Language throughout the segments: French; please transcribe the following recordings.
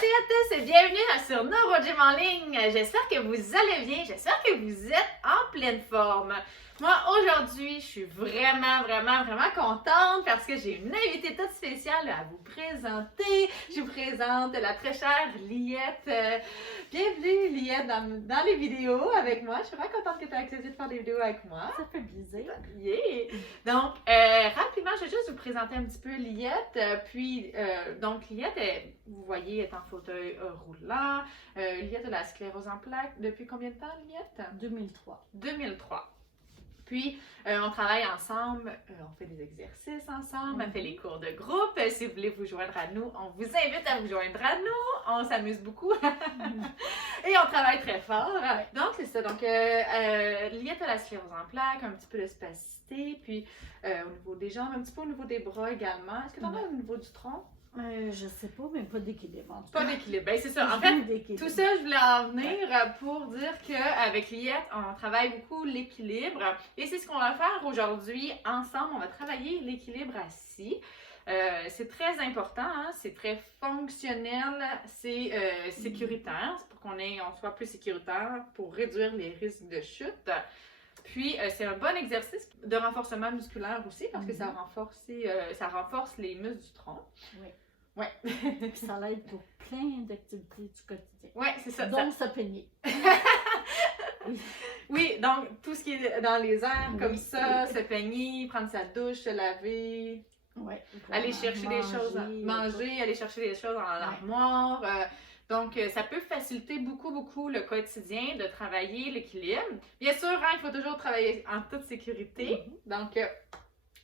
tous et bienvenue sur NeuroGym en ligne. J'espère que vous allez bien, j'espère que vous êtes en pleine forme. Moi, aujourd'hui, je suis vraiment contente parce que j'ai une invitée toute spéciale à vous présenter. Je vous présente la très chère Liette. Bienvenue, Liette, dans les vidéos avec moi. Je suis vraiment contente que tu aies accepté de faire des vidéos avec moi. Ça fait plaisir. Yeah. Donc, rapidement, je vais juste vous présenter un petit peu Liette. Donc, Liette, vous voyez, est en fauteuil roulant. Liette a la sclérose en plaques. Depuis combien de temps, Liette? 2003. 2003. Puis, on travaille ensemble, on fait des exercices ensemble, on fait les cours de groupe. Si vous voulez vous joindre à nous, on vous invite à vous joindre à nous. On s'amuse beaucoup et on travaille très fort. Donc, c'est ça. Donc, Liette a la sclérose en plaques, un petit peu de spasticité, puis au niveau des jambes, un petit peu au niveau des bras également. Est-ce que tu en as au niveau du tronc? Je sais pas, mais pas d'équilibre. Pas d'équilibre, ben c'est ça. En fait, tout ça, je voulais en venir pour dire qu'avec Liette, on travaille beaucoup l'équilibre. Et c'est ce qu'on va faire aujourd'hui ensemble. On va travailler l'équilibre assis. C'est très important, hein? C'est très fonctionnel, c'est sécuritaire. C'est pour on soit plus sécuritaire pour réduire les risques de chute. Puis, c'est un bon exercice de renforcement musculaire aussi parce que ça renforce les muscles du tronc. Oui. Ouais. Puis ça l'aide pour plein d'activités du quotidien. Oui, c'est ça. Donc, se peigner. Oui, donc tout ce qui est dans les airs, comme ça, se peigner, prendre sa douche, se laver, aller chercher des choses, manger, aller chercher des choses dans l'armoire. Donc, ça peut faciliter beaucoup le quotidien de travailler l'équilibre. Bien sûr, hein, il faut toujours travailler en toute sécurité. Donc,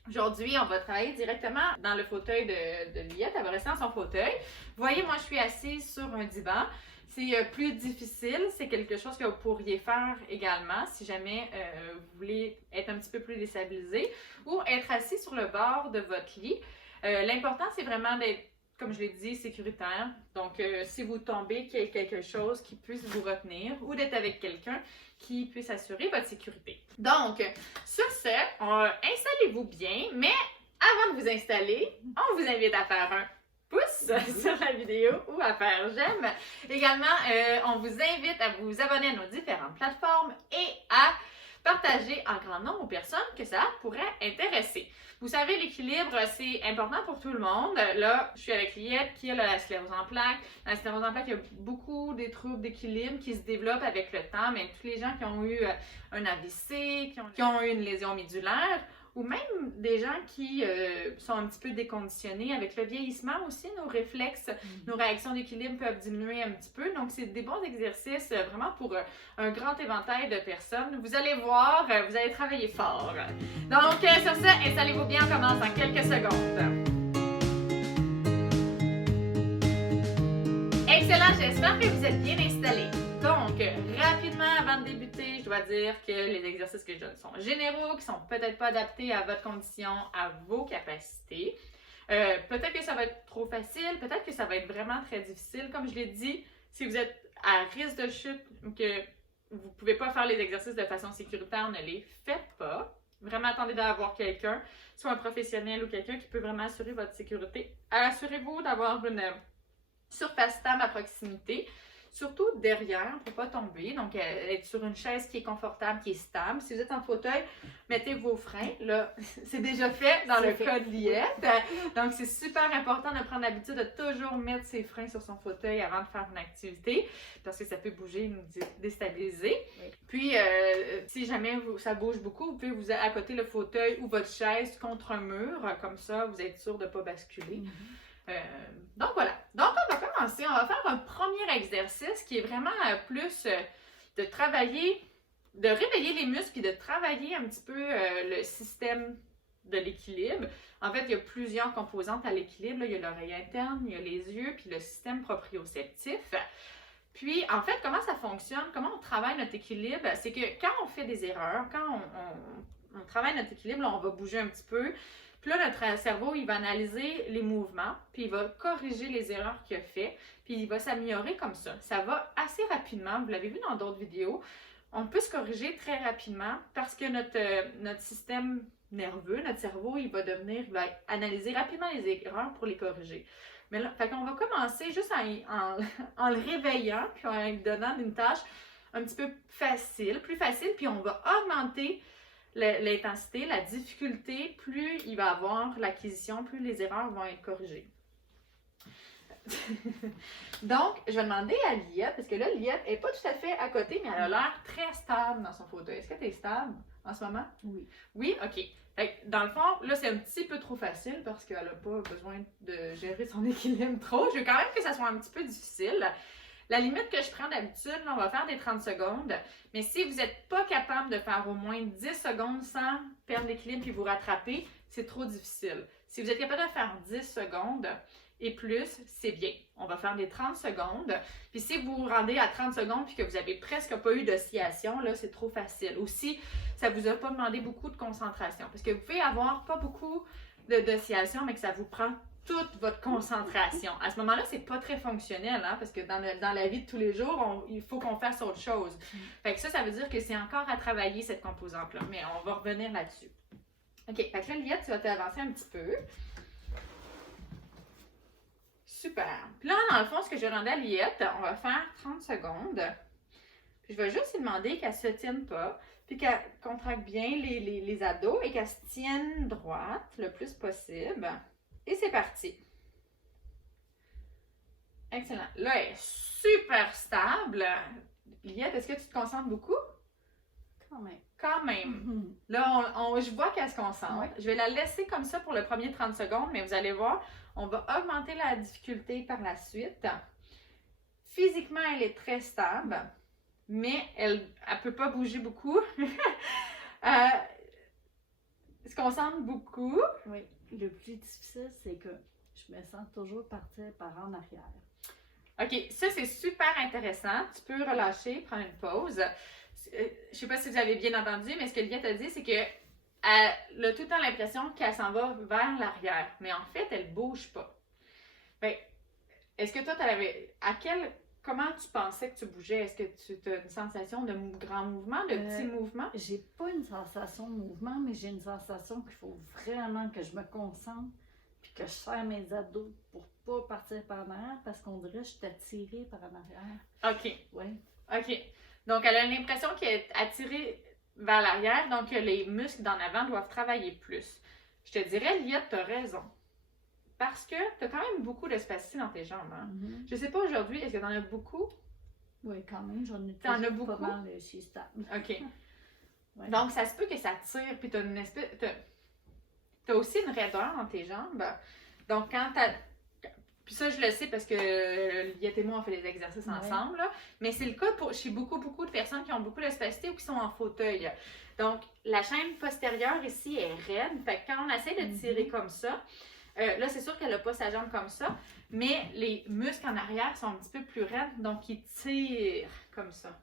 aujourd'hui, on va travailler directement dans le fauteuil de Liette. Elle va rester dans son fauteuil. Vous voyez, moi, je suis assise sur un divan. C'est plus difficile. C'est quelque chose que vous pourriez faire également si jamais vous voulez être un petit peu plus déstabilisé ou être assis sur le bord de votre lit. L'important, c'est vraiment d'être, comme je l'ai dit, sécuritaire. Donc, si vous tombez, qu'il y ait quelque chose qui puisse vous retenir ou d'être avec quelqu'un qui puisse assurer votre sécurité. Donc, sur ce, installez-vous bien, mais avant de vous installer, on vous invite à faire un pouce sur la vidéo ou à faire j'aime. Également, on vous invite à vous abonner à nos différentes plateformes et à partager en grand nombre aux personnes que ça pourrait intéresser. Vous savez, l'équilibre, c'est important pour tout le monde. Là, je suis avec Liette qui a la sclérose en plaques. La sclérose en plaques, il y a beaucoup des troubles d'équilibre qui se développent avec le temps, mais tous les gens qui ont eu un AVC, qui ont eu une lésion médulaire, ou même des gens qui sont un petit peu déconditionnés. Avec le vieillissement aussi, nos réflexes, nos réactions d'équilibre peuvent diminuer un petit peu. Donc, c'est des bons exercices vraiment pour un grand éventail de personnes. Vous allez voir, vous allez travailler fort. Donc, sur ça, installez-vous bien, on commence dans quelques secondes. Excellent, j'espère que vous êtes bien installés. Donc, rapidement, avant de débuter, je dois dire que les exercices que je donne sont généraux, qui ne sont peut-être pas adaptés à votre condition, à vos capacités. Peut-être que ça va être trop facile, peut-être que ça va être vraiment très difficile. Comme je l'ai dit, si vous êtes à risque de chute ou que vous ne pouvez pas faire les exercices de façon sécuritaire, ne les faites pas. Vraiment, attendez d'avoir quelqu'un, soit un professionnel ou quelqu'un qui peut vraiment assurer votre sécurité. Assurez-vous d'avoir une surface stable à proximité. Surtout derrière, pour ne pas tomber. Donc, être sur une chaise qui est confortable, qui est stable. Si vous êtes en fauteuil, mettez vos freins. Là, c'est déjà fait dans le cas de Liette. Donc, c'est super important de prendre l'habitude de toujours mettre ses freins sur son fauteuil avant de faire une activité parce que ça peut bouger et nous déstabiliser. Oui. Puis, si jamais ça bouge beaucoup, vous pouvez vous accoter le fauteuil ou votre chaise contre un mur. Comme ça, vous êtes sûr de ne pas basculer. Donc voilà, donc on va commencer, on va faire un premier exercice qui est vraiment plus de travailler, de réveiller les muscles puis de travailler un petit peu le système de l'équilibre. En fait, il y a plusieurs composantes à l'équilibre, il y a l'oreille interne, il y a les yeux puis le système proprioceptif. Puis en fait, comment ça fonctionne, comment on travaille notre équilibre, c'est que quand on fait des erreurs, quand on travaille notre équilibre, là, on va bouger un petit peu. Puis là, notre cerveau, il va analyser les mouvements, puis il va corriger les erreurs qu'il a fait, puis il va s'améliorer comme ça. Ça va assez rapidement, vous l'avez vu dans d'autres vidéos, on peut se corriger très rapidement parce que notre système nerveux, notre cerveau, il va analyser rapidement les erreurs pour les corriger. Mais là, fait qu'on va commencer juste en le réveillant, puis en lui donnant une tâche un petit peu facile, plus facile, puis on va augmenter l'intensité, la difficulté, plus il va avoir l'acquisition, plus les erreurs vont être corrigées. Donc, je vais demander à Liette, parce que là, Liette n'est pas tout à fait à côté, mais elle a l'air très stable dans son fauteuil. Est-ce que tu es stable en ce moment? Oui. Oui? OK. Fait que, dans le fond, là, c'est un petit peu trop facile parce qu'elle n'a pas besoin de gérer son équilibre trop. Je veux quand même que ça soit un petit peu difficile. La limite que je prends d'habitude, on va faire des 30 secondes. Mais si vous n'êtes pas capable de faire au moins 10 secondes sans perdre l'équilibre puis vous rattraper, c'est trop difficile. Si vous êtes capable de faire 10 secondes et plus, c'est bien. On va faire des 30 secondes. Puis si vous vous rendez à 30 secondes puis que vous avez presque pas eu d'oscillation, là, c'est trop facile. Aussi, ça vous a pas demandé beaucoup de concentration. Parce que vous pouvez avoir pas beaucoup d'oscillation, mais que ça vous prend toute votre concentration. À ce moment-là, c'est pas très fonctionnel, hein, parce que dans la vie de tous les jours, il faut qu'on fasse autre chose. Fait que ça veut dire que c'est encore à travailler cette composante-là, mais on va revenir là-dessus. OK, fait que là, Liette, tu vas t'avancer un petit peu. Super. Puis là, dans le fond, ce que je vais demander à Liette, on va faire 30 secondes. Puis je vais juste lui demander qu'elle se tienne pas, puis qu'elle contracte bien les abdos et qu'elle se tienne droite le plus possible. Et c'est parti. Excellent. Là, elle est super stable. Liette, est-ce que tu te concentres beaucoup? Quand même. Quand même. Là, je vois qu'elle se concentre. Oui. Je vais la laisser comme ça pour le premier 30 secondes, mais vous allez voir, on va augmenter la difficulté par la suite. Physiquement, elle est très stable, mais elle ne peut pas bouger beaucoup. Elle se concentre beaucoup. Oui. Le plus difficile, c'est que je me sens toujours partir par en arrière. OK, ça c'est super intéressant. Tu peux relâcher, prendre une pause. Je ne sais pas si vous avez bien entendu, mais ce que Liette a dit, c'est qu'elle a tout le temps l'impression qu'elle s'en va vers l'arrière. Mais en fait, elle ne bouge pas. Est-ce que toi, comment tu pensais que tu bougeais? Est-ce que tu as une sensation de grand mouvement, de petit mouvement? J'ai pas une sensation de mouvement, mais j'ai une sensation qu'il faut vraiment que je me concentre puis que je serre mes abdos pour pas partir par en arrière parce qu'on dirait que je suis attirée par en arrière. OK. Oui. OK. Donc, elle a l'impression qu'elle est attirée vers l'arrière, donc les muscles d'en avant doivent travailler plus. Je te dirais, Liette, tu as raison. Parce que tu as quand même beaucoup d'espacité dans tes jambes. Hein? Mm-hmm. Je sais pas aujourd'hui, est-ce que tu en as beaucoup? Oui, quand même, j'en ai T'en as beaucoup? pas mal chez stable. OK. Ouais. Donc, ça se peut que ça tire, puis tu as une espèce. Tu as aussi une raideur dans tes jambes. Donc, quand tu as. Puis ça, je le sais parce que Liette et moi, on fait des exercices ensemble. Là. Mais c'est le cas chez beaucoup de personnes qui ont beaucoup d'espacité ou qui sont en fauteuil. Donc, la chaîne postérieure ici est raide. Fait que quand on essaie de tirer comme ça, là, c'est sûr qu'elle n'a pas sa jambe comme ça, mais les muscles en arrière sont un petit peu plus raides, donc ils tirent comme ça.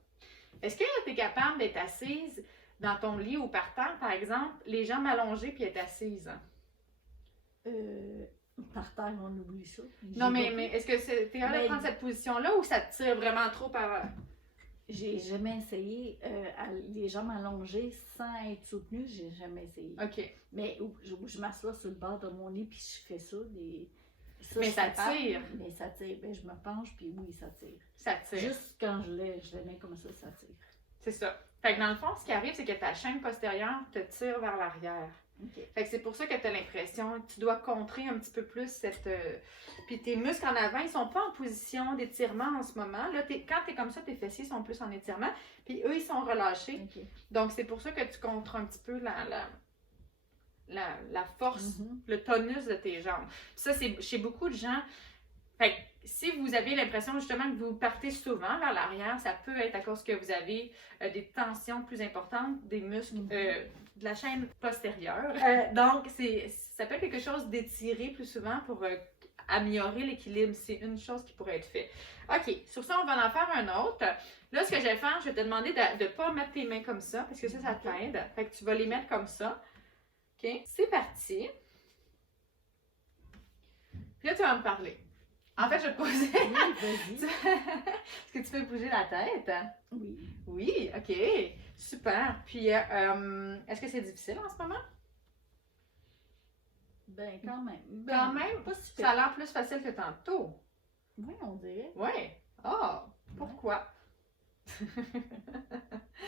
Est-ce que tu es capable d'être assise dans ton lit ou par terre, par exemple, les jambes allongées puis être assise? Par terre, on oublie ça. Non, mais est-ce que tu es capable de prendre cette position-là ou ça te tire vraiment trop par... J'ai jamais essayé les jambes allongées sans être soutenue, j'ai jamais essayé. OK. Mais je m'assois sur le bord de mon lit puis je fais ça. Mais ça tire. Mais ça tire. Ben, je me penche puis oui, ça tire. Ça tire. Juste quand je les mets comme ça tire. C'est ça. Fait que dans le fond, ce qui arrive, c'est que ta chaîne postérieure te tire vers l'arrière. Okay. Fait que c'est pour ça que tu as l'impression que tu dois contrer un petit peu plus cette... Puis tes muscles en avant, ils sont pas en position d'étirement en ce moment. Là, quand tu es comme ça, tes fessiers sont plus en étirement. Puis eux, ils sont relâchés. Okay. Donc, c'est pour ça que tu contres un petit peu la force, le tonus de tes jambes. Puis ça, c'est chez beaucoup de gens... Fait que si vous avez l'impression justement que vous partez souvent vers l'arrière, ça peut être à cause que vous avez des tensions plus importantes des muscles de la chaîne postérieure. Donc, ça peut être quelque chose d'étiré plus souvent pour améliorer l'équilibre. C'est une chose qui pourrait être faite. OK, sur ça, on va en faire un autre. Là, ce que je vais faire, je vais te demander de ne pas mettre tes mains comme ça parce que ça t'aide. Fait que tu vas les mettre comme ça. OK, c'est parti. Puis là, tu vas me parler. En fait, je vais te poser. Oui, vas-y. Est-ce que tu peux bouger la tête? Oui. Oui, OK. Super. Puis, est-ce que c'est difficile en ce moment? Ben, quand même. Quand même, pas super. ça a l'air plus facile que tantôt. Oui, on dirait. Oui. Ah, pourquoi?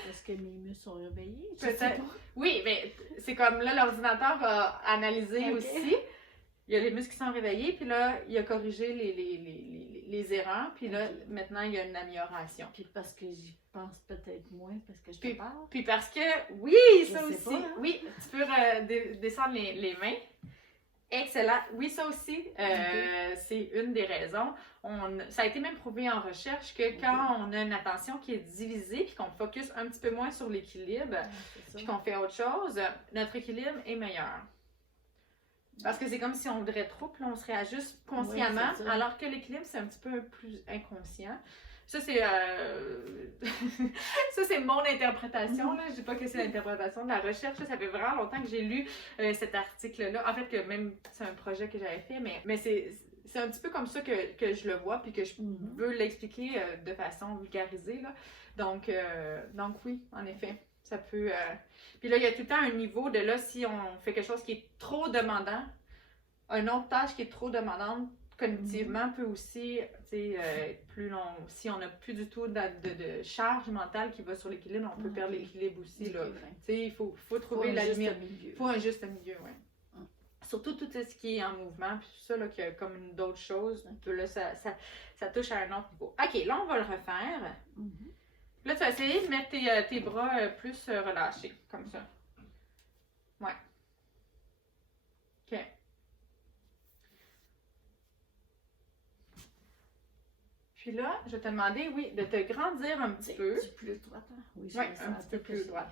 Parce que mes muscles sont réveillés. Je Peut-être. sais pas. Oui, mais c'est comme là, l'ordinateur a analysé Ok. aussi. Il y a les muscles qui sont réveillés, puis là, il a corrigé les erreurs, puis là, Ok. maintenant, il y a une amélioration. Puis parce que j'y pense peut-être moins, parce que je te Puis, parle. puis parce que, oui, ça Je sais aussi. pas, hein. Oui, tu peux descendre les mains. Excellent. Oui, ça aussi, c'est une des raisons. Ça a été même prouvé en recherche que quand on a une attention qui est divisée, puis qu'on focus un petit peu moins sur l'équilibre, Ouais, c'est puis ça. qu'on fait autre chose, notre équilibre est meilleur. Parce que c'est comme si on voudrait trop, puis on se réajuste consciemment, Oui, c'est ça. alors que l'équilibre, c'est un petit peu plus inconscient. Ça, c'est ça, c'est mon interprétation. Là. Je ne dis pas que c'est l'interprétation de la recherche. Là. Ça fait vraiment longtemps que j'ai lu cet article-là. En fait, que même c'est un projet que j'avais fait, mais c'est un petit peu comme ça que je le vois, puis que je veux l'expliquer de façon vulgarisée. Là. Donc oui, en effet, ça peut... Puis là, il y a tout le temps un niveau de là, si on fait quelque chose qui est trop demandant, une autre tâche qui est trop demandante, cognitivement, peut aussi être plus long. Si on n'a plus du tout de charge mentale qui va sur l'équilibre, on peut perdre l'équilibre aussi. Là. Il faut trouver la limite. Il faut un juste milieu, oui. Surtout tout ce qui est en mouvement, puis tout ça, là, qu'il y a comme d'autres choses. Là, ça touche à un autre niveau. OK, là, on va le refaire. Là, tu vas essayer de mettre tes bras plus relâchés, comme ça. Ouais. OK. Puis là, je vais te demander, oui, de te grandir un petit peu. C'est plus droit, hein? Oui, un petit peu plus droit.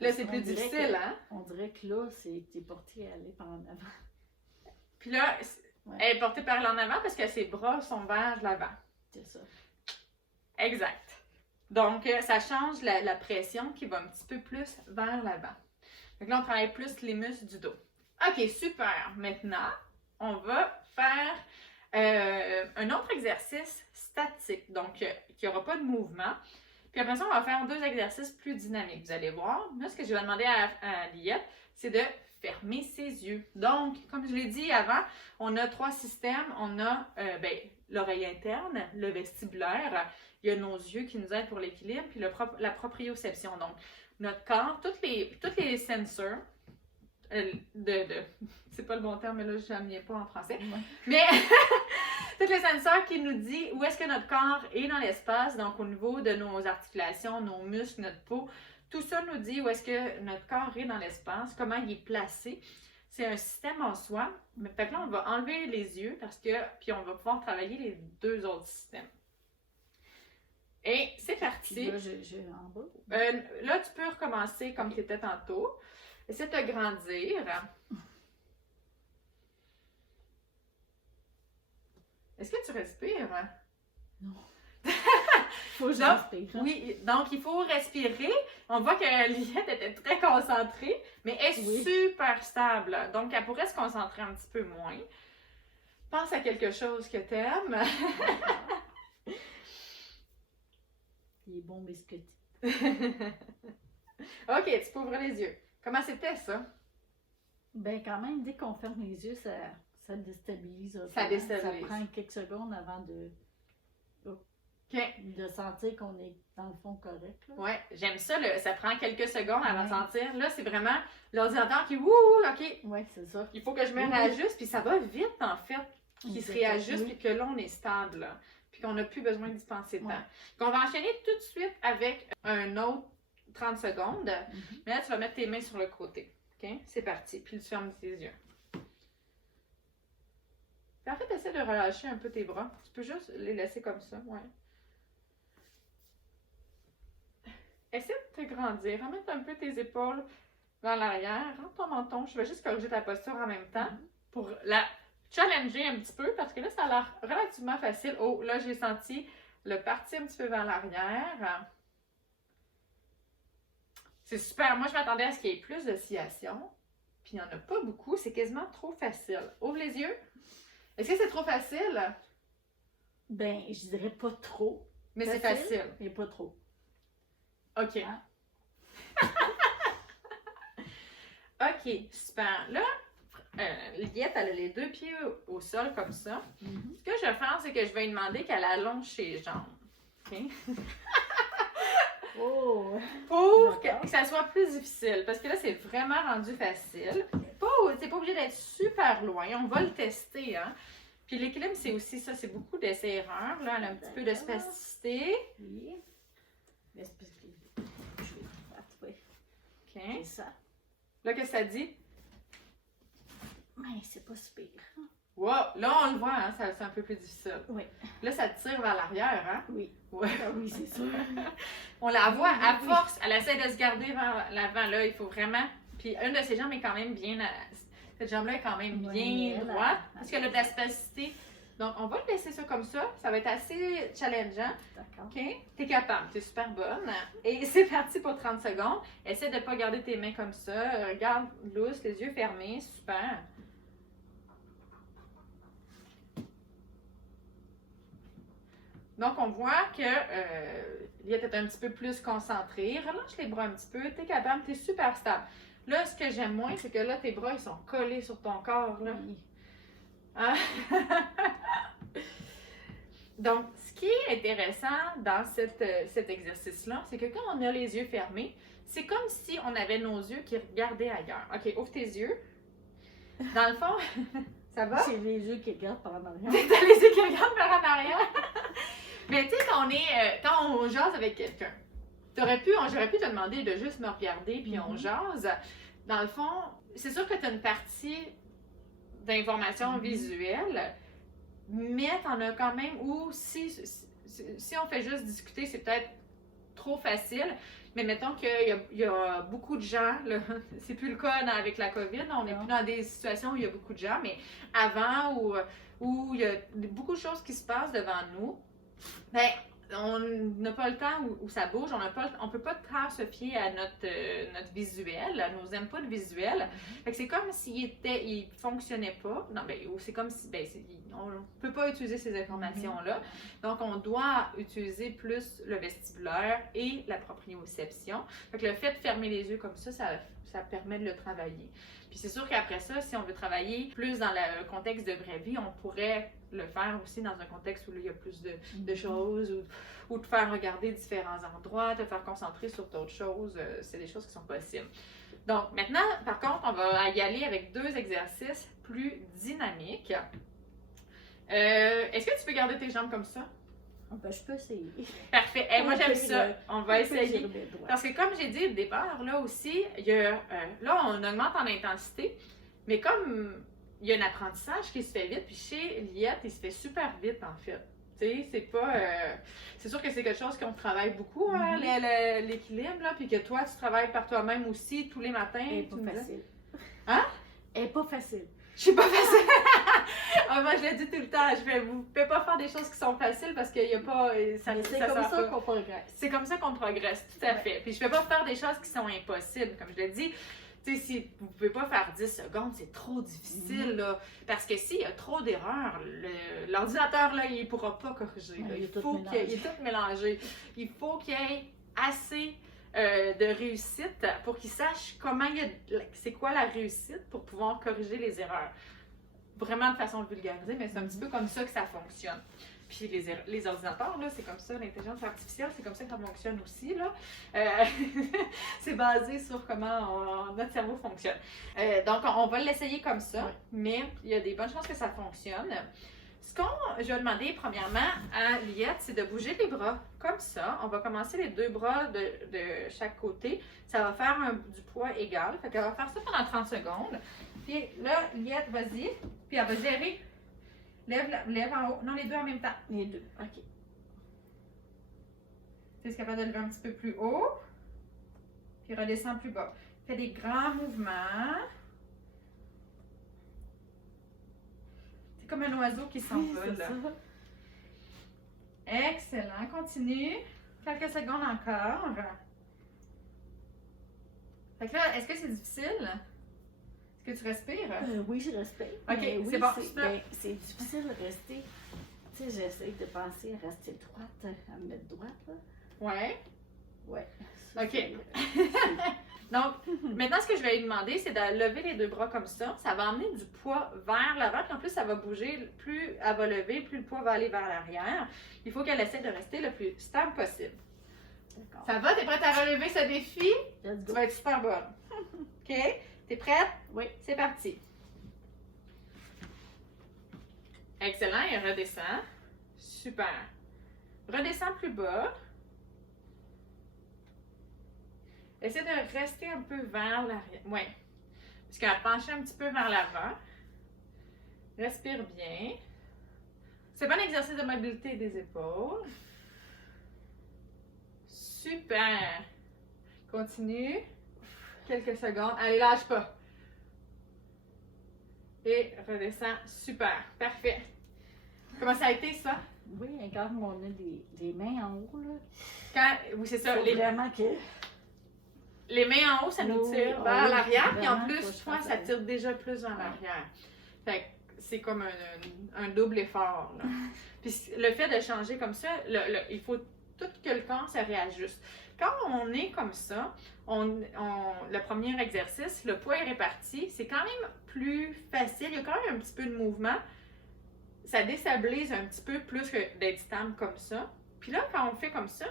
Là, c'est plus difficile, hein? On dirait que là, t'es porté à aller par en avant. Puis là, elle est portée par l'en avant parce que ses bras sont vers l'avant. C'est ça. Exact. Donc, ça change la pression qui va un petit peu plus vers l'avant. Donc là, on travaille plus les muscles du dos. OK, super. Maintenant, on va faire un autre exercice statique, donc qui n'aura pas de mouvement. Puis après ça, on va faire 2 exercices plus dynamiques. Vous allez voir, là, ce que je vais demander à Liette, c'est de fermer ses yeux. Donc, comme je l'ai dit avant, on a 3 systèmes. On a l'oreille interne, le vestibulaire, il y a nos yeux qui nous aident pour l'équilibre, puis la proprioception. Donc, notre corps, toutes les sensors, c'est pas le bon terme, mais là, je n'en viens pas en français. Mais tous les sensors qui nous disent où est-ce que notre corps est dans l'espace, donc au niveau de nos articulations, nos muscles, notre peau, tout ça nous dit où est-ce que notre corps est dans l'espace, comment il est placé. C'est un système en soi. Mais fait que là, on va enlever les yeux puis on va pouvoir travailler les 2 autres systèmes. Et c'est parti. Puis là, j'ai en bas. Là, tu peux recommencer comme tu étais tantôt. Essaie de te grandir. Est-ce que tu respires? Non. Faut que je Donc, respire. oui, donc il faut respirer. On voit que Liette était très concentrée, mais elle est super stable. Donc, elle pourrait se concentrer un petit peu moins. Pense à quelque chose que tu aimes. Il est bon biscuit. OK, tu peux ouvrir les yeux. Comment c'était ça? Ben quand même, dès qu'on ferme les yeux, ça déstabilise. Ça déstabilise. Ça prend quelques secondes avant de sentir qu'on est dans le fond correct. Oui, j'aime ça. Ça prend quelques secondes avant de sentir. Là, c'est vraiment l'ordinateur qui OK. Oui, c'est ça. Il faut que je me réajuste, puis ça va vite en fait, qu'il se réajuste, puis que là, on est stable. Là. Puis qu'on n'a plus besoin d'y penser de temps. Donc, on va enchaîner tout de suite avec un autre 30 secondes. Mais là, tu vas mettre tes mains sur le côté. OK? C'est parti. Puis tu fermes tes yeux. Puis en fait, essaie de relâcher un peu tes bras. Tu peux juste les laisser comme ça. Ouais. Essaie de te grandir. Remettre un peu tes épaules vers l'arrière. Rentre ton menton. Je vais juste corriger ta posture en même temps pour la challenger un petit peu parce que là, ça a l'air relativement facile. Oh, là, j'ai senti le parti un petit peu vers l'arrière. C'est super. Moi, je m'attendais à ce qu'il y ait plus d'oscillation. Puis, il n'y en a pas beaucoup. C'est quasiment trop facile. Ouvre les yeux. Est-ce que c'est trop facile? Ben, je dirais pas trop. Mais c'est facile. Mais pas trop. OK. Hein? OK, super. Là, Liette, elle a les 2 pieds au sol comme ça. Mhm. Ce que je vais faire, c'est que je vais lui demander qu'elle allonge ses jambes. OK? Oh! Pour D'accord. que ça soit plus difficile. Parce que là, c'est vraiment rendu facile. T'es pas obligé d'être super loin. On va le tester, hein. Puis l'équilibre, c'est aussi ça. C'est beaucoup d'essais-erreurs. Là, elle a un petit peu de spasticité. Oui. Mais c'est parce que je vais trouver. OK. C'est ça. Là, qu'est-ce que ça dit? Mais c'est pas super. Wow! Là, on le voit, hein. C'est un peu plus difficile. Oui. Là, ça tire vers l'arrière, hein. Oui. Ouais. Ah oui, c'est sûr. On la voit à Oui. force. Elle essaie de se garder vers l'avant. Là, il faut vraiment. Puis une de ses jambes est quand même bien. Cette jambe-là est quand même Ouais, bien elle, droite. elle- Parce qu'elle a de la spacité. Donc, on va le laisser ça comme ça. Ça va être assez challengeant. D'accord. OK? T'es capable. T'es super bonne. Et c'est parti pour 30 secondes. Essaie de ne pas garder tes mains comme ça. Regarde lousse, les yeux fermés. Super. Donc, on voit que Liette est un petit peu plus concentrée. Relâche les bras un petit peu. Tu es capable, tu es super stable. Là, ce que j'aime moins, c'est que là, tes bras, ils sont collés sur ton corps. Là. Oui. Hein? Donc, ce qui est intéressant dans cet exercice-là, c'est que quand on a les yeux fermés, c'est comme si on avait nos yeux qui regardaient ailleurs. OK, ouvre tes yeux. Dans le fond, ça va? J'ai les yeux qui regardent par en arrière. T'as les yeux qui regardent vers en arrière. Mais tu sais, quand on jase avec quelqu'un, j'aurais pu te demander de juste me regarder puis on jase. Dans le fond, c'est sûr que tu as une partie d'information visuelle, mais t'en as quand même, ou si on fait juste discuter, c'est peut-être trop facile. Mais mettons qu'il y a beaucoup de gens, là, c'est plus le cas avec la COVID, on n'est plus dans des situations où il y a beaucoup de gens, mais avant, où il y a beaucoup de choses qui se passent devant nous, ben, on n'a pas le temps où ça bouge, on peut pas tant se fier à notre visuel, à nos inputs visuels. Fait que c'est comme il fonctionnait pas. Non, ben, ou c'est comme si on peut pas utiliser ces informations-là. Donc, on doit utiliser plus le vestibulaire et la proprioception. Fait que le fait de fermer les yeux comme ça permet de le travailler. Puis c'est sûr qu'après ça, si on veut travailler plus dans le contexte de vraie vie, on pourrait le faire aussi dans un contexte où il y a plus de choses ou te faire regarder différents endroits, te faire concentrer sur d'autres choses. C'est des choses qui sont possibles. Donc maintenant, par contre, on va y aller avec 2 exercices plus dynamiques. Est-ce que tu peux garder tes jambes comme ça? Ben, je peux essayer. Parfait. Moi, j'aime ça. On va essayer. Parce que comme j'ai dit au départ, là aussi, là, on augmente en intensité, mais comme il y a un apprentissage qui se fait vite, puis chez Liette, il se fait super vite, en fait. Tu sais, c'est pas... c'est sûr que c'est quelque chose qu'on travaille beaucoup, hein, l'équilibre, là, puis que toi, tu travailles par toi-même aussi, tous les matins. Elle est pas facile. Hein? Elle est pas facile. Je suis pas facile. Moi, je le dis tout le temps. Vous pouvez pas faire des choses qui sont faciles parce qu'il n'y a pas. C'est comme ça qu'on progresse. C'est comme ça qu'on progresse, tout à fait. Puis je ne vais pas faire des choses qui sont impossibles. Comme je l'ai dit, tu sais, si vous ne pouvez pas faire 10 secondes, c'est trop difficile, là. Parce que s'il y a trop d'erreurs, l'ordinateur, là, il ne pourra pas corriger. Là. Il est tout mélangé. Il faut qu'il y ait assez de réussite pour qu'ils sachent c'est quoi la réussite pour pouvoir corriger les erreurs. Vraiment de façon vulgarisée, mais c'est un petit peu comme ça que ça fonctionne. Puis les ordinateurs, là, c'est comme ça, l'intelligence artificielle, c'est comme ça que ça fonctionne aussi, là. C'est basé sur comment notre cerveau fonctionne. Donc, on va l'essayer comme ça, mais il y a des bonnes chances que ça fonctionne. Je vais demander premièrement à Liette, c'est de bouger les bras comme ça. On va commencer les 2 bras de chaque côté. Ça va faire du poids égal. Fait qu'elle va faire ça pendant 30 secondes. Puis là, Liette, vas-y. Puis elle va gérer. Lève en haut. Non, les 2 en même temps. Les 2. OK. Tu es capable de lever un petit peu plus haut. Puis redescends plus bas. Fais des grands mouvements. C'est comme un oiseau qui s'envole. Excellent. Continue. Quelques secondes encore. Fait que là, est-ce que c'est difficile? Est-ce que tu respires? Oui, je respire. OK, oui, c'est bon. C'est difficile de rester. Tu sais, j'essaie de penser à rester droite, à me mettre droite. Là. Ouais. Ouais. OK. Donc, maintenant, ce que je vais lui demander, c'est de lever les deux bras comme ça. Ça va emmener du poids vers l'avant, puis en plus, ça va bouger. Plus elle va lever, plus le poids va aller vers l'arrière. Il faut qu'elle essaie de rester le plus stable possible. Ça va? T'es prête à relever ce défi? Tu vas être super bonne. OK? T'es prête? Oui. C'est parti. Excellent. Et redescend. Super. Redescends plus bas. Essaie de rester un peu vers l'arrière. Oui. Parce qu'elle a penché un petit peu vers l'avant. Respire bien. C'est bon exercice de mobilité des épaules. Super. Continue. Quelques secondes. Allez, lâche pas. Et redescends. Super. Parfait. Comment ça a été, ça? Oui, quand on a des mains en haut, là. Oui, c'est ça. Vraiment que... Les mains en haut, ça nous tire vers l'arrière, puis en vraiment, plus, toi, ça tire déjà plus vers l'arrière. Fait que c'est comme un double effort. Là. Puis le fait de changer comme ça, il faut tout que le corps se réajuste. Quand on est comme ça, le premier exercice, le poids est réparti, c'est quand même plus facile. Il y a quand même un petit peu de mouvement. Ça déstabilise un petit peu plus que d'être stable comme ça. Puis là, quand on fait comme ça,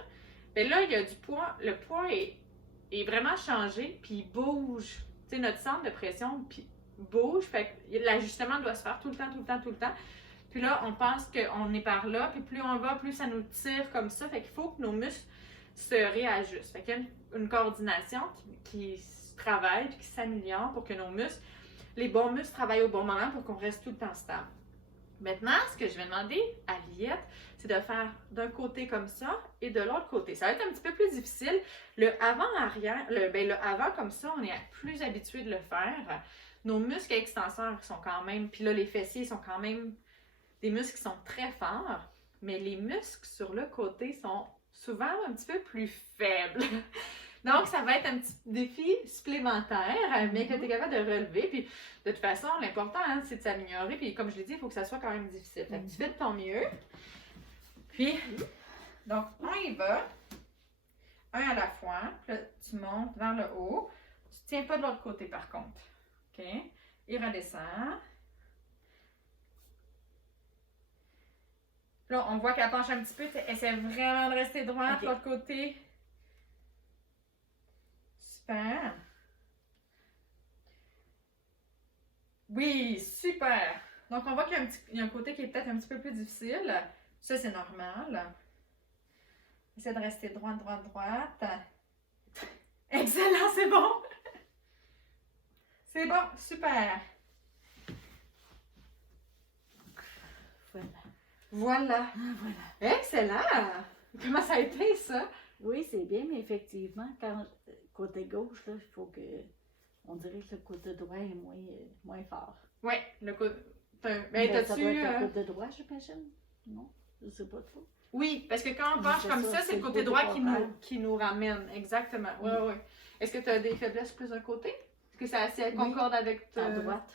bien là, il y a du poids. Le poids est vraiment changé, puis il bouge. Tu sais, notre centre de pression puis bouge, fait que l'ajustement doit se faire tout le temps, tout le temps, tout le temps. Puis là, on pense qu'on est par là, puis plus on va, plus ça nous tire comme ça. Fait qu'il faut que nos muscles se réajustent. Fait qu'il y a une coordination qui se travaille, puis qui s'améliore pour que nos muscles, les bons muscles travaillent au bon moment pour qu'on reste tout le temps stable. Maintenant, ce que je vais demander à Liette, c'est de faire d'un côté comme ça et de l'autre côté. Ça va être un petit peu plus difficile. Le avant-arrière, le avant comme ça, on est plus habitué de le faire. Nos muscles extenseurs sont quand même, puis là, les fessiers sont quand même des muscles qui sont très forts, mais les muscles sur le côté sont souvent un petit peu plus faibles. Donc, ça va être un petit défi supplémentaire, mais que tu es capable de relever. Puis, de toute façon, l'important, hein, c'est de s'améliorer. Puis, comme je l'ai dit, il faut que ça soit quand même difficile. Fait que tu fais de ton mieux. Puis, donc, on y va. Un à la fois. Puis là, tu montes vers le haut. Tu ne tiens pas de l'autre côté, par contre. OK? Et redescends. Là, on voit qu'elle penche un petit peu. Essaie vraiment de rester droite de l'autre côté. Super. Oui, super. Donc, on voit qu'il y a un côté qui est peut-être un petit peu plus difficile. Ça, c'est normal. Essaie de rester droite, droite, droite. Excellent, c'est bon. C'est bon, super. Voilà. Voilà. Excellent. Comment ça a été, ça? Oui, c'est bien, mais effectivement, quand côté gauche, là, il faut que. On dirait que le côté droit est moins fort. Oui, le côté. Ben, ça doit être le côté droit, j'imagine? Non? Je sais pas trop. Oui, parce que quand on penche comme ça, c'est le côté droit qui nous ramène. Exactement. Oui, oui. Est-ce que tu as des faiblesses plus d'un côté? Est-ce que ça concorde avec à droite.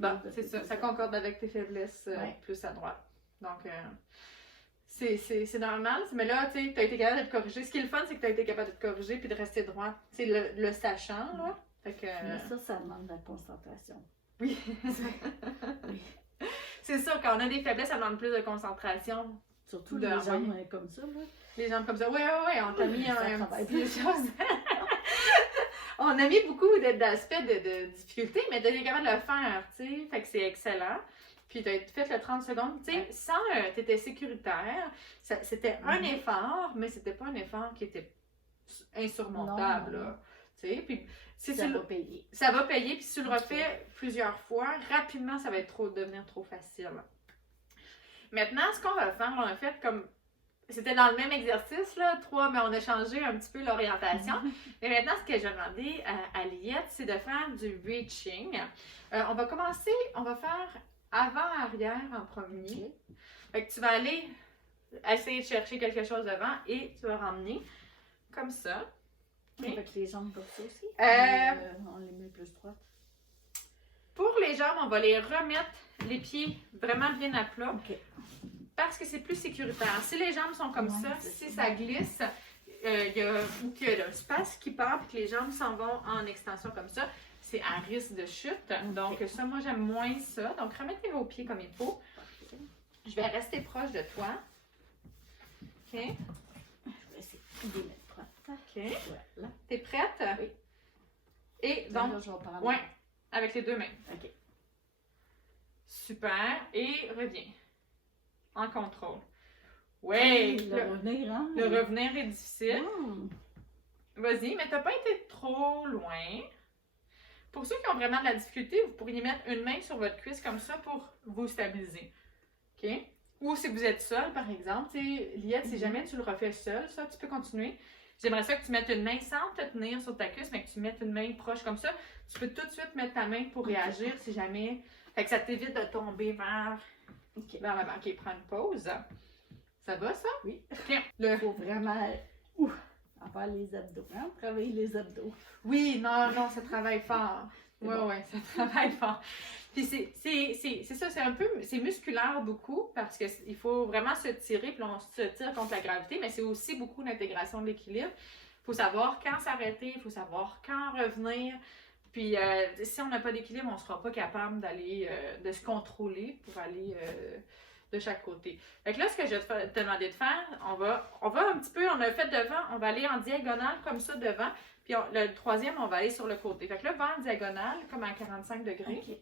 Bon, c'est ça. Ça concorde avec tes faiblesses plus à droite. Donc, c'est normal. Mais là, tu sais, tu as été capable de te corriger. Ce qui est le fun, c'est que tu as été capable de te corriger puis de rester droit. C'est le sachant, là. Fait que, mais ça demande de la concentration. Oui. Oui. C'est sûr, quand on a des faiblesses, ça demande plus de concentration. Surtout les jambes comme ça, là. Les jambes comme ça. Oui, on t'a mis un petit chose. On a mis beaucoup d'aspects de difficulté, mais tu es capable de le faire, tu sais. Fait que c'est excellent. Puis tu as fait le 30 secondes, tu sais, sans, tu étais sécuritaire. C'était un effort, mais c'était pas un effort qui était insurmontable, là. Tu sais, puis ça va payer. Ça va payer, puis si tu le refais plusieurs fois, rapidement, ça va devenir trop facile. Maintenant, ce qu'on va faire, on a fait comme... C'était dans le même exercice, là, 3, mais on a changé un petit peu l'orientation. Et maintenant, ce que j'ai demandé à Liette, c'est de faire du reaching. On va commencer, on va faire avant-arrière en premier. Fait que tu vas aller essayer de chercher quelque chose devant et tu vas ramener comme ça. Okay. Avec les jambes comme ça aussi? On les met plus droites. Pour les jambes, on va les remettre les pieds vraiment bien à plat. Okay. Parce que c'est plus sécuritaire. Si les jambes sont comme ça, si ça glisse, ou qu'il y a un space qui part et que les jambes s'en vont en extension comme ça, c'est à risque de chute. Donc ça, moi, j'aime moins ça. Donc, remettez vos pieds comme il faut. Je vais rester proche de toi. OK. Je vais essayer de les mettre droite. OK. Voilà. T'es prête? Oui. Et Donc, donc, là, je vais prendre. ouais, avec les deux mains. OK. Super. Et reviens. En contrôle. Ouais. Le revenir, hein? Le revenir est difficile. Mmh. Vas-y, mais t'as pas été trop loin. Pour ceux qui ont vraiment de la difficulté, vous pourriez mettre une main sur votre cuisse comme ça pour vous stabiliser. OK? Ou si vous êtes seul, par exemple, Liette, si jamais tu le refais seul, ça, tu peux continuer. J'aimerais ça que tu mettes une main sans te tenir sur ta cuisse, mais que tu mettes une main proche comme ça. Tu peux tout de suite mettre ta main pour réagir si jamais. Fait que ça t'évite de tomber vers l'avant. OK, prends une pause. Ça va, ça? Oui. OK. Il faut vraiment faire les abdos, hein? Travailler les abdos. Oui, non, ça travaille fort. Oui, bon. Ça travaille fort. Puis c'est ça, c'est musculaire beaucoup parce qu'il faut vraiment se tirer, puis on se tire contre la gravité, mais c'est aussi beaucoup l'intégration de l'équilibre. Il faut savoir quand s'arrêter, il faut savoir quand revenir. Puis si on n'a pas d'équilibre, on ne sera pas capable d'aller, de se contrôler pour aller de chaque côté. Fait que là, ce que je vais te demander de faire, on va un petit peu, on a fait devant, on va aller en diagonale comme ça devant. Puis le troisième, on va aller sur le côté. Fait que là, va en diagonale, comme à 45 degrés. OK.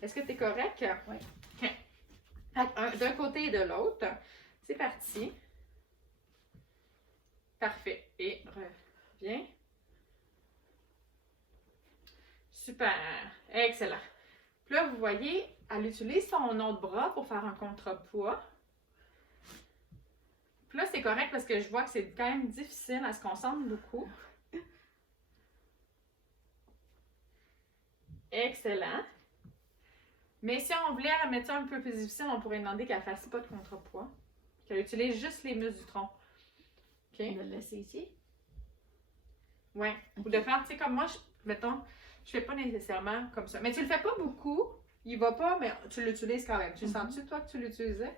Est-ce que tu es correct? Oui. OK. D'un côté et de l'autre. C'est parti. Parfait. Et reviens. Super. Excellent. Puis là, vous voyez, elle utilise son autre bras pour faire un contrepoids. Puis là, c'est correct parce que je vois que c'est quand même difficile. Elle se concentre beaucoup. Excellent. Mais si on voulait la mettre ça un peu plus difficile, on pourrait demander qu'elle ne fasse pas de contrepoids. Qu'elle utilise juste les muscles du tronc. OK? On va le laisser ici. Oui. Ou de faire, tu sais, comme moi, mettons, je fais pas nécessairement comme ça. Mais tu le fais pas beaucoup. Il va pas, mais tu l'utilises quand même. Tu le sens-tu, toi, que tu l'utilisais?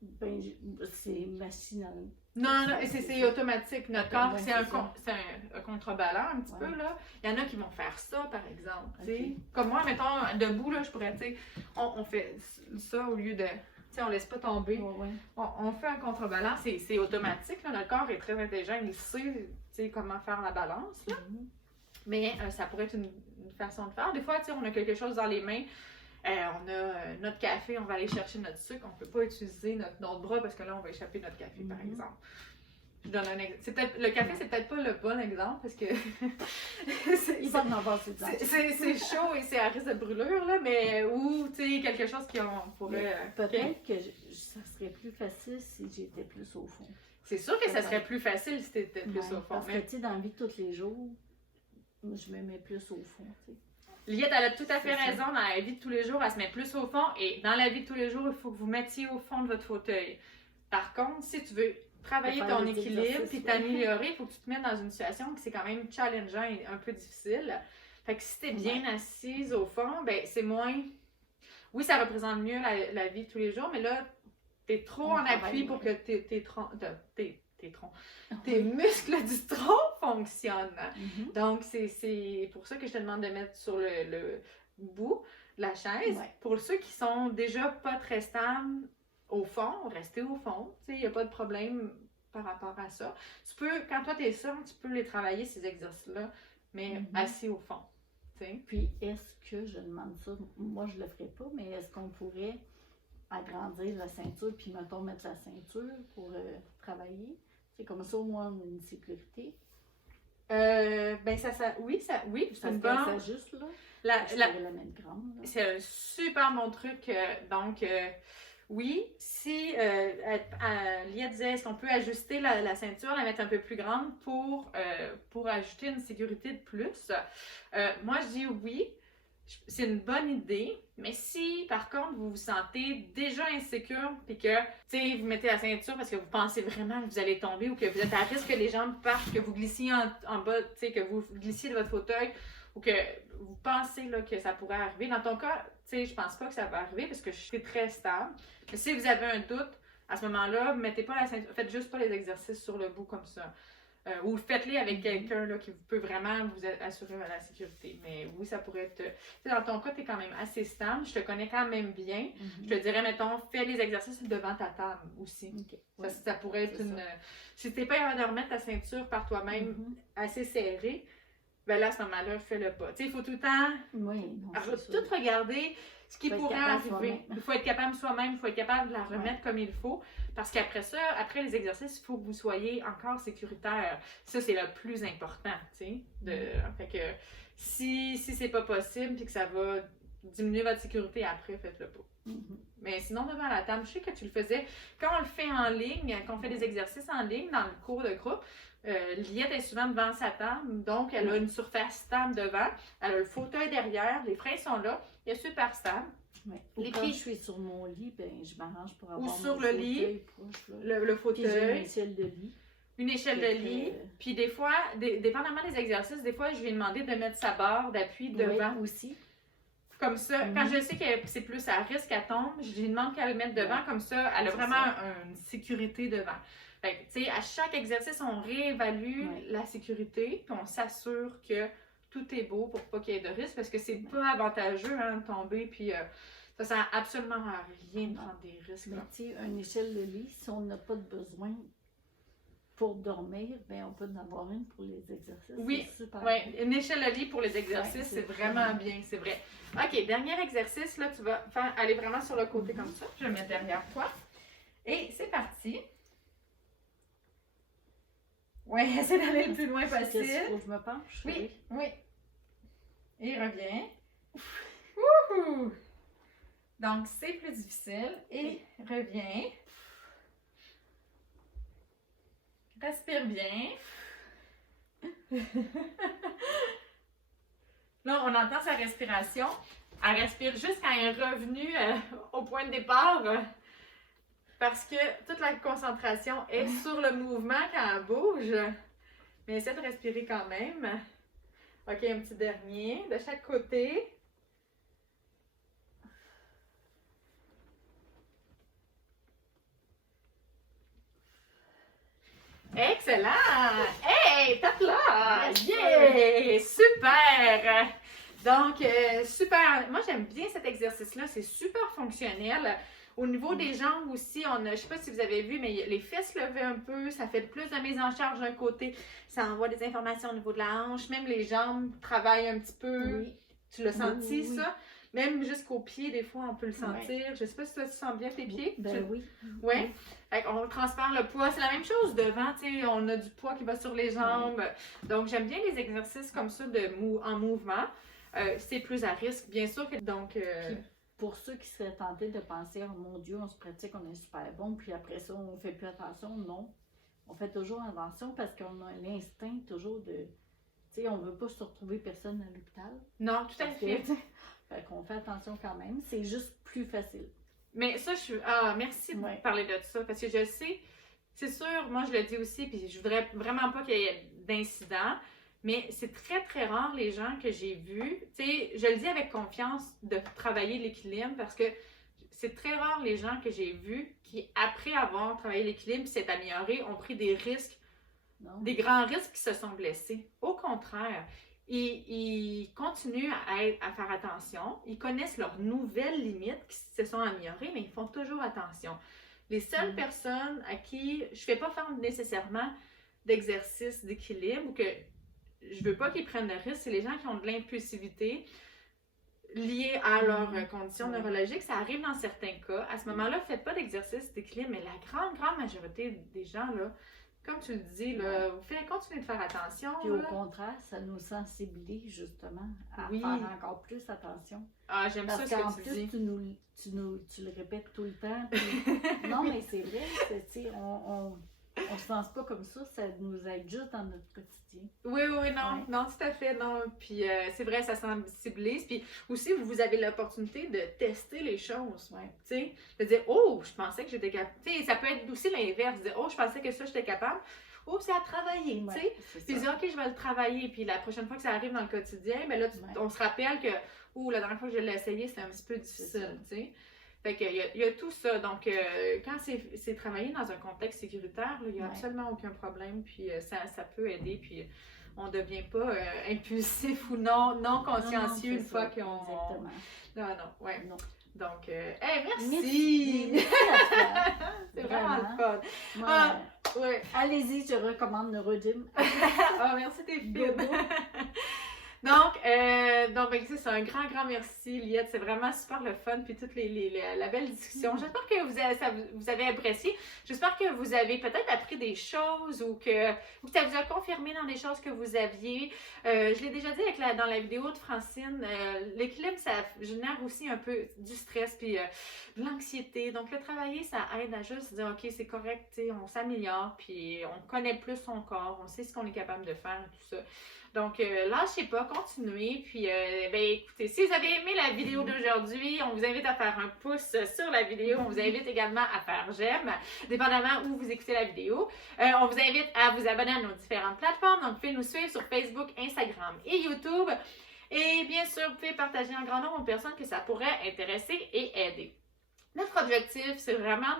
Ben, c'est machinal. Non, c'est automatique. Notre corps, ouais, c'est un contreballant un petit peu, là. Il y en a qui vont faire ça, par exemple. Okay. Comme moi, mettons, debout, là, je pourrais, tu sais, on fait ça au lieu de... Tu sais, on laisse pas tomber. Ouais. On fait un contrebalance, c'est automatique, là. Notre corps est très intelligent, il sait, tu sais, comment faire la balance, là. Mais ça pourrait être une façon de faire. Des fois, tu sais, on a quelque chose dans les mains. On a notre café, on va aller chercher notre sucre. On ne peut pas utiliser notre bras parce que là, on va échapper notre café, par exemple. Je donne un exemple. Le café, c'est peut-être pas le bon exemple parce que il va en avoir c'est chaud et c'est à risque de brûlure, là, mais ou tu sais, quelque chose qu'on pourrait. Peut-être que ça serait plus facile si j'étais plus au fond. C'est sûr que ça serait plus facile si tu étais plus au fond. Parce que tu sais, dans la vie de tous les jours, je me mets plus au fond, tu sais. Liette, elle a tout à fait raison. Dans la vie de tous les jours, elle se met plus au fond. Et dans la vie de tous les jours, il faut que vous mettiez au fond de votre fauteuil. Par contre, si tu veux travailler ton équilibre puis t'améliorer, il faut que tu te mettes dans une situation qui c'est quand même challengeant et un peu difficile. Fait que si tu es bien assise au fond, ben c'est moins... Oui, ça représente mieux la vie de tous les jours, mais là, tu es trop en appui pour que tes muscles du tronc fonctionnent. Donc, c'est pour ça que je te demande de mettre sur le bout de la chaise. Ouais. Pour ceux qui sont déjà pas très stables au fond, restez au fond. Il n'y a pas de problème par rapport à ça. Tu peux, quand toi tu es seul, tu peux les travailler, ces exercices-là, mais assis au fond. T'sais. Puis, est-ce que, je demande ça, moi je le ferai pas, mais est-ce qu'on pourrait agrandir la ceinture puis, mettons, mettre la ceinture pour travailler? C'est comme ça, au moins, on a une sécurité. Ben, oui, c'est une bonne... Ça juste, là. Je pourrais la mettre grande. C'est un super bon truc. Donc, oui, si Lia disait, est-ce qu'on peut ajuster la ceinture, la mettre un peu plus grande pour ajouter une sécurité de plus? Moi, je dis oui. C'est une bonne idée, mais si par contre vous vous sentez déjà insécure puis que vous mettez la ceinture parce que vous pensez vraiment que vous allez tomber ou que vous êtes à risque que les jambes partent, que vous glissiez en bas, que vous glissiez de votre fauteuil ou que vous pensez là, que ça pourrait arriver. Dans ton cas, je pense pas que ça va arriver parce que je suis très stable. Mais si vous avez un doute, à ce moment-là, mettez pas la ceinture, faites juste pas les exercices sur le bout comme ça. Ou faites-les avec quelqu'un là, qui peut vraiment vous assurer la sécurité. Mais oui, ça pourrait être... Tu sais, dans ton cas, tu es quand même assez stable. Je te connais quand même bien. Je te dirais, mettons, fais les exercices devant ta table aussi. Ça pourrait être une... Si tu n'es pas capable de remettre ta ceinture par toi-même assez serrée, ben là, à ce moment-là, fais-le pas. Tu sais, il faut tout le temps tout regarder ce qui pourrait arriver. Il faut être capable soi-même, il faut être capable de la remettre comme il faut. Parce qu'après ça, après les exercices, il faut que vous soyez encore sécuritaire. Ça, c'est le plus important, tu sais. Fait que si c'est pas possible puis que ça va diminuer votre sécurité après, faites-le pas. Mais sinon, devant la table, je sais que tu le faisais. Quand on le fait en ligne, quand on fait des exercices en ligne dans le cours de groupe, Liette est souvent devant sa table, donc elle a une surface stable devant, elle a le fauteuil derrière, les freins sont là, il est super stable. Les quand je suis sur mon lit, ben, je m'arrange pour avoir ou sur le lit, proche, le fauteuil. Puis j'ai une échelle de lit. Une échelle de lit. Puis des fois, dépendamment des exercices, des fois, je lui ai demandé de mettre sa barre d'appui devant aussi. Comme ça, quand je sais que c'est plus à risque qu'elle tombe, je lui demande qu'elle le mette devant, comme ça, elle a vraiment une sécurité devant. Fait que, tu sais, à chaque exercice, on réévalue la sécurité, puis on s'assure que tout est beau pour pas qu'il y ait de risque, parce que c'est pas avantageux de tomber, puis ça sert absolument à rien de prendre des risques. Mais tu sais, une échelle de lit, si on n'a pas de besoin pour dormir, ben on peut en avoir une pour les exercices. Oui, une échelle de lit pour les exercices, c'est vraiment bien, c'est vrai. OK, dernier exercice, là, tu vas aller vraiment sur le côté comme ça. Je vais mettre derrière toi. Et c'est parti. Oui, essaie d'aller le plus loin possible. Faut que je me penche? Oui. Et reviens. Wouhou! Donc, c'est plus difficile. Et reviens. Respire bien. Là, on entend sa respiration. Elle respire juste quand elle est revenue au point de départ. Parce que toute la concentration est sur le mouvement quand elle bouge. Mais essaie de respirer quand même. OK, un petit dernier de chaque côté. Excellent! Hey, tape là! Yeah! Super! Donc, super. Moi, j'aime bien cet exercice-là. C'est super fonctionnel. Au niveau des jambes aussi, je ne sais pas si vous avez vu, mais les fesses levées un peu, ça fait plus de mise en charge d'un côté. Ça envoie des informations au niveau de la hanche. Même les jambes travaillent un petit peu. Oui. Tu l'as senti, ça? Même jusqu'aux pieds, des fois, on peut le sentir. Je ne sais pas si toi, tu sens bien tes pieds. Oui. Oui. On transfère le poids. C'est la même chose devant. On a du poids qui va sur les jambes. Donc, j'aime bien les exercices comme ça en mouvement. C'est plus à risque, bien sûr. Donc, pour ceux qui seraient tentés de penser, oh mon Dieu, on se pratique, on est super bon, puis après ça, on ne fait plus attention. Non. On fait toujours attention parce qu'on a l'instinct toujours de. Tu sais, on ne veut pas se retrouver personne à l'hôpital. Non, tout à fait. Fait qu'on fait attention quand même. C'est juste plus facile. Mais ça, merci de parler de ça parce que je sais, c'est sûr, moi je le dis aussi, puis je voudrais vraiment pas qu'il y ait d'incidents. Mais c'est très, très rare les gens que j'ai vus. Tu sais, je le dis avec confiance de travailler l'équilibre parce que c'est très rare les gens que j'ai vus qui, après avoir travaillé l'équilibre et s'est amélioré, ont pris des risques, des grands risques qui se sont blessés. Au contraire, ils continuent à faire attention. Ils connaissent leurs nouvelles limites qui se sont améliorées, mais ils font toujours attention. Les seules personnes à qui je ne fais pas faire nécessairement d'exercice d'équilibre ou que je veux pas qu'ils prennent de risques, c'est les gens qui ont de l'impulsivité liée à leurs conditions neurologiques. Ça arrive dans certains cas. À ce moment-là, faites pas d'exercice d'équilibre, mais la grande majorité des gens, là, comme tu le dis, là, vous faites continuer de faire attention. Puis au contraire, ça nous sensibilise justement à faire encore plus attention. Ah, j'aime ça ce que tu dis. Parce qu'en plus, tu le répètes tout le temps. Puis... non, mais c'est vrai, on se pense pas comme ça nous aide juste dans notre quotidien. Oui, non, tout à fait, non. Puis c'est vrai, ça sensibilise. Puis aussi, vous avez l'opportunité de tester les choses, tu sais, de dire, oh, je pensais que j'étais capable. Tu sais, ça peut être aussi l'inverse, de dire, oh, je pensais que ça, j'étais capable. Oh, c'est à travailler, tu sais. Puis dire, ok, je vais le travailler. Puis la prochaine fois que ça arrive dans le quotidien, mais là, on se rappelle que, la dernière fois que je l'ai essayé, c'était un petit peu difficile, tu sais. Fait qu'il y a tout ça. Donc, quand c'est travaillé dans un contexte sécuritaire, là, il n'y a absolument aucun problème. Puis, ça peut aider. Puis, on ne devient pas impulsif ou non consciencieux une fois qu'on... Exactement. Non, ouais. Non. Donc, merci! Merci à toi. C'est vraiment le fun. Ouais. Allez-y, je recommande Neurodim. Merci tes filles. Donc, ben, c'est un grand merci, Liette. C'est vraiment super le fun, puis toute la belle discussion. J'espère que vous avez apprécié. J'espère que vous avez peut-être appris des choses ou que ça vous a confirmé dans des choses que vous aviez. Je l'ai déjà dit dans la vidéo de Francine, l'équilibre, ça génère aussi un peu du stress puis de l'anxiété. Donc, le travailler, ça aide à juste dire, OK, c'est correct, on s'améliore, puis on connaît plus son corps, on sait ce qu'on est capable de faire et tout ça. Donc, lâchez pas, continuez. Puis, écoutez, si vous avez aimé la vidéo d'aujourd'hui, on vous invite à faire un pouce sur la vidéo. On vous invite également à faire j'aime, dépendamment où vous écoutez la vidéo. On vous invite à vous abonner à nos différentes plateformes. Donc, vous pouvez nous suivre sur Facebook, Instagram et YouTube. Et bien sûr, vous pouvez partager en grand nombre aux personnes que ça pourrait intéresser et aider. Notre objectif, c'est vraiment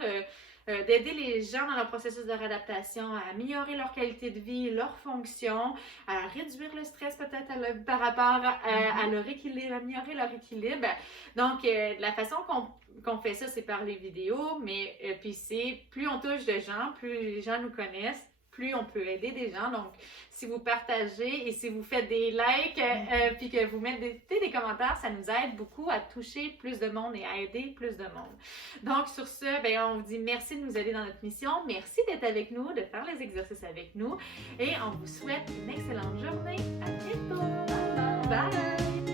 d'aider les gens dans leur processus de réadaptation à améliorer leur qualité de vie, leur fonction, à réduire le stress peut-être par rapport à leur équilibre, améliorer leur équilibre. Donc, la façon qu'on fait ça, c'est par les vidéos, mais puis c'est plus on touche de gens, plus les gens nous connaissent, plus on peut aider des gens. Donc, si vous partagez et si vous faites des likes, puis que vous mettez des commentaires, ça nous aide beaucoup à toucher plus de monde et à aider plus de monde. Donc, sur ce, on vous dit merci de nous aider dans notre mission. Merci d'être avec nous, de faire les exercices avec nous. Et on vous souhaite une excellente journée. À bientôt! Bye!